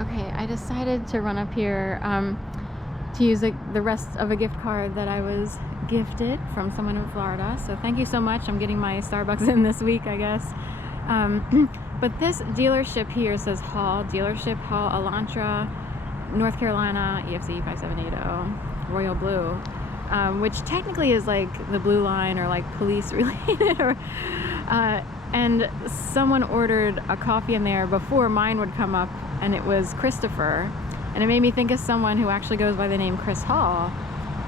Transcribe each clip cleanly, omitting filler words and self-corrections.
Okay, I decided to run up here to use the rest of a gift card that I was gifted from someone in Florida. So thank you so much. I'm getting my Starbucks in this week, I guess. But this dealership here says Hall, Dealership Hall, Elantra, North Carolina, EFC 5780, Royal Blue, which technically is like the blue line or like police related. And someone ordered a coffee in there before mine would come up, and it was Christopher. And it made me think of someone who actually goes by the name Chris Hall.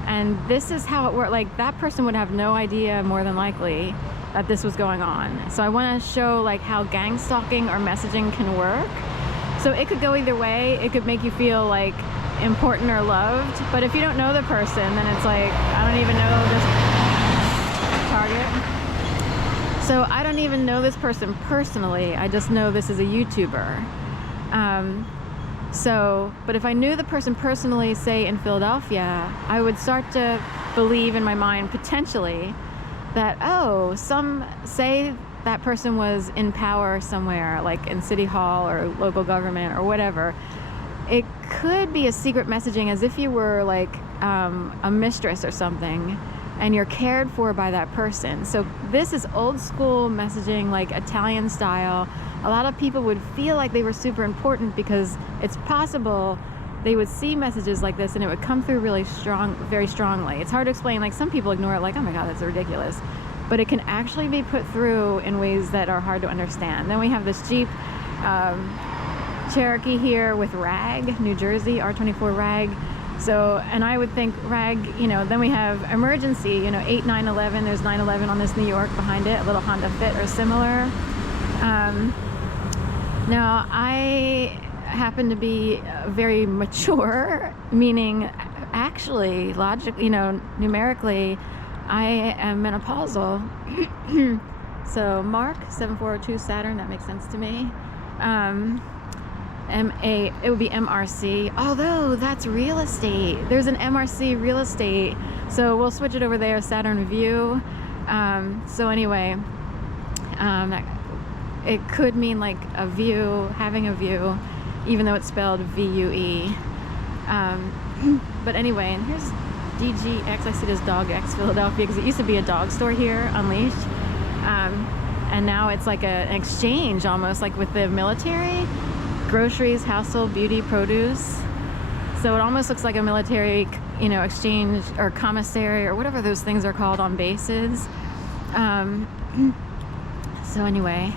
And this is how it worked. Like, that person would have no idea, more than likely, that this was going on. So I want to show like how gang stalking or messaging can work. So it could go either way. It could make you feel like important or loved. But if you don't know the person, then it's like, I don't even know this Target. So I don't even know this person personally. I just know this is a YouTuber. But if I knew the person personally, say in Philadelphia, I would start to believe in my mind potentially that, say that person was in power somewhere, like in City Hall or local government or whatever. It could be a secret messaging, as if you were like a mistress or something, and you're cared for by that person. So this is old school messaging, like Italian style. A lot of people would feel like they were super important because it's possible they would see messages like this and it would come through really strong, very strongly. It's hard to explain. Like, some people ignore it, like, oh my God, that's ridiculous. But it can actually be put through in ways that are hard to understand. Then we have this Jeep Cherokee here with RAG, New Jersey, R24 RAG. So, and I would think RAG, then we have emergency, 8, 9, 11. There's 911 on this New York behind it, a little Honda Fit or similar. Now, I happen to be very mature, meaning actually, logically, numerically, I am menopausal. So Mark, 7402 Saturn, that makes sense to me. It would be MRC, although that's real estate. There's an MRC real estate, so we'll switch it over there, Saturn View. So anyway, it could mean like a view, having a view, even though it's spelled V-U-E. But anyway, and here's DGX. I see this Dog X Philadelphia, because it used to be a dog store here, Unleashed. And now it's like an exchange, almost like with the military. Groceries, household, beauty, produce. So it almost looks like a military, exchange or commissary or whatever those things are called on bases. So anyway,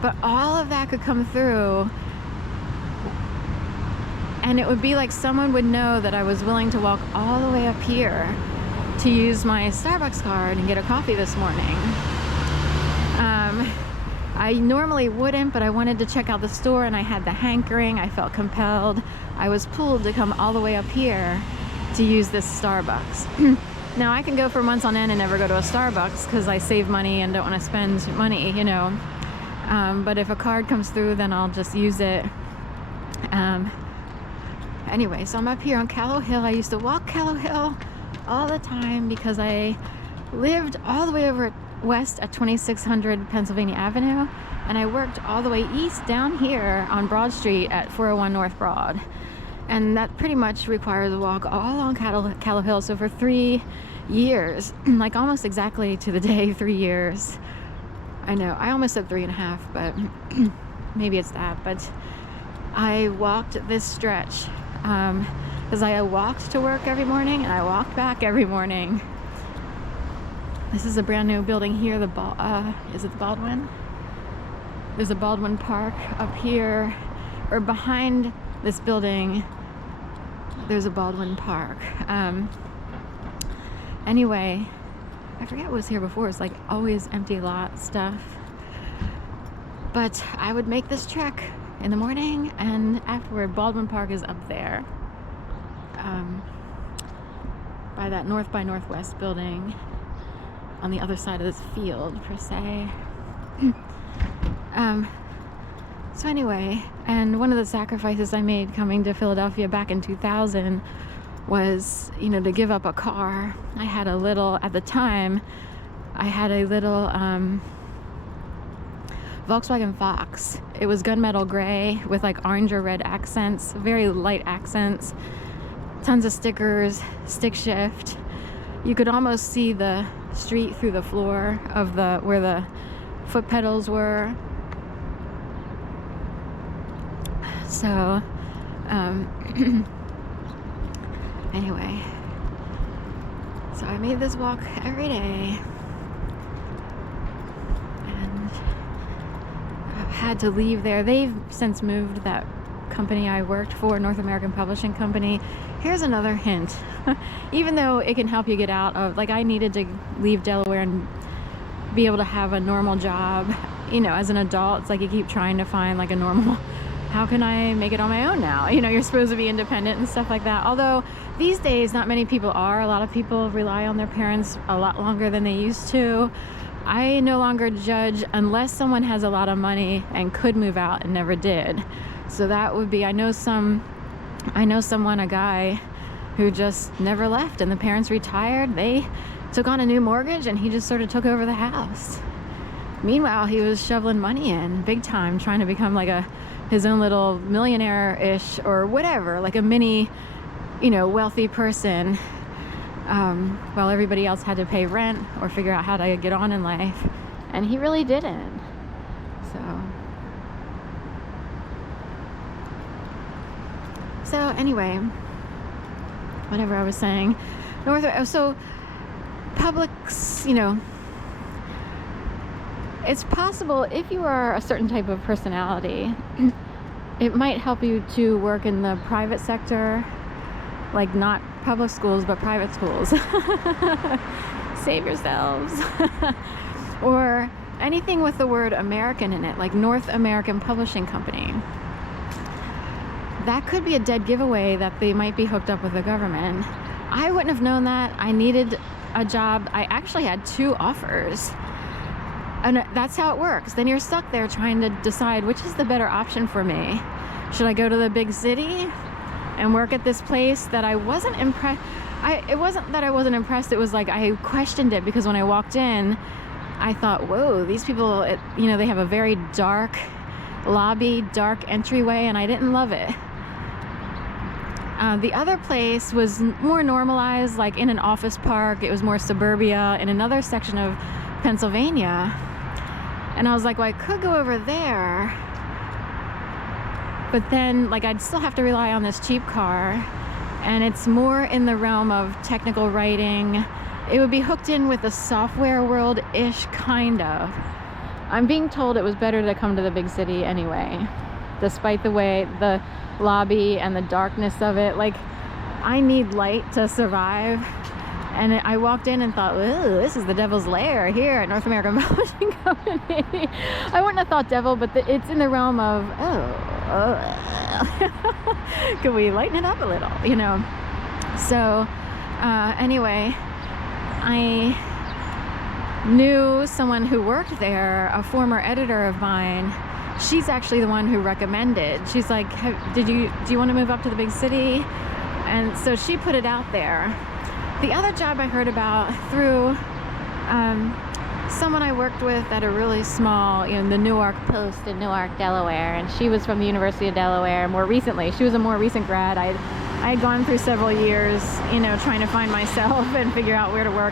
but all of that could come through, and it would be like someone would know that I was willing to walk all the way up here to use my Starbucks card and get a coffee this morning. I normally wouldn't, but I wanted to check out the store and I had the hankering. I felt compelled. I was pulled to come all the way up here to use this Starbucks. Now, I can go for months on end and never go to a Starbucks because I save money and don't want to spend money, But if a card comes through, then I'll just use it. Anyway, so I'm up here on Callow Hill. I used to walk Callow Hill all the time because I lived all the way over west at 2600 Pennsylvania Avenue, and I worked all the way east down here on Broad Street at 401 North Broad, and that pretty much requires a walk all along Callow Hill. So for 3 years, like almost exactly to the day, 3 years. I know, I almost said 3.5, but maybe it's that. But I walked this stretch because I walked to work every morning and I walked back every morning. This is a brand new building here. Is it the Baldwin? There's a Baldwin Park up here, or behind this building. There's a Baldwin Park. Anyway, I forget what was here before. It's like always empty lot stuff. But I would make this trek in the morning, and afterward, Baldwin Park is up there, by that North by Northwest building, on the other side of this field, per se. So anyway, and one of the sacrifices I made coming to Philadelphia back in 2000 was, to give up a car. I had a little, at the time, Volkswagen Volkswagen Fox. It was gunmetal gray with like orange or red accents, very light accents, tons of stickers, stick shift. You could almost see the street through the floor of where the foot pedals were. So anyway, so I made this walk every day, and I've had to leave there. They've since moved, that company I worked for, North American Publishing Company. Here's another hint. Even though it can help you get out of, like, I needed to leave Delaware and be able to have a normal job, you know, as an adult. It's like you keep trying to find like a normal, how can I make it on my own now? You know, you're supposed to be independent and stuff like that. Although these days, not many people are. A lot of people rely on their parents a lot longer than they used to. I no longer judge unless someone has a lot of money and could move out and never did. So that would be, I know someone, a guy who just never left, and the parents retired. They took on a new mortgage and he just sort of took over the house. Meanwhile, he was shoveling money in big time, trying to become like his own little millionaire-ish or whatever, like a mini, you know, wealthy person, while everybody else had to pay rent or figure out how to get on in life. And he really didn't. So anyway, whatever I was saying, so publics, you know, it's possible if you are a certain type of personality, it might help you to work in the private sector, like not public schools, but private schools. Save yourselves. Or anything with the word American in it, like North American Publishing Company. That could be a dead giveaway that they might be hooked up with the government. I wouldn't have known that. I needed a job. I actually had 2 offers. And that's how it works. Then you're stuck there trying to decide which is the better option for me. Should I go to the big city and work at this place that I wasn't impressed? It wasn't that I wasn't impressed. It was like I questioned it, because when I walked in, I thought, whoa, these people, you know, they have a very dark lobby, dark entryway, and I didn't love it. The other place was more normalized, like in an office park. It was more suburbia in another section of Pennsylvania. And I was like, well, I could go over there, but then like I'd still have to rely on this cheap car, and it's more in the realm of technical writing. It would be hooked in with the software world-ish, kind of. I'm being told it was better to come to the big city anyway, despite the way the lobby and the darkness of it. Like, I need light to survive. And I walked in and thought, ooh, this is the devil's lair here at North American Publishing Company. I wouldn't have thought devil, but it's in the realm of, could we lighten it up a little, you know? So anyway, I knew someone who worked there, a former editor of mine. She's actually the one who recommended. She's like, do you want to move up to the big city? And so she put it out there. The other job I heard about through someone I worked with at a really small, you know, the Newark Post in Newark, Delaware, and she was from the University of Delaware. More recently, she was a more recent grad. I had gone through several years, you know, trying to find myself and figure out where to work.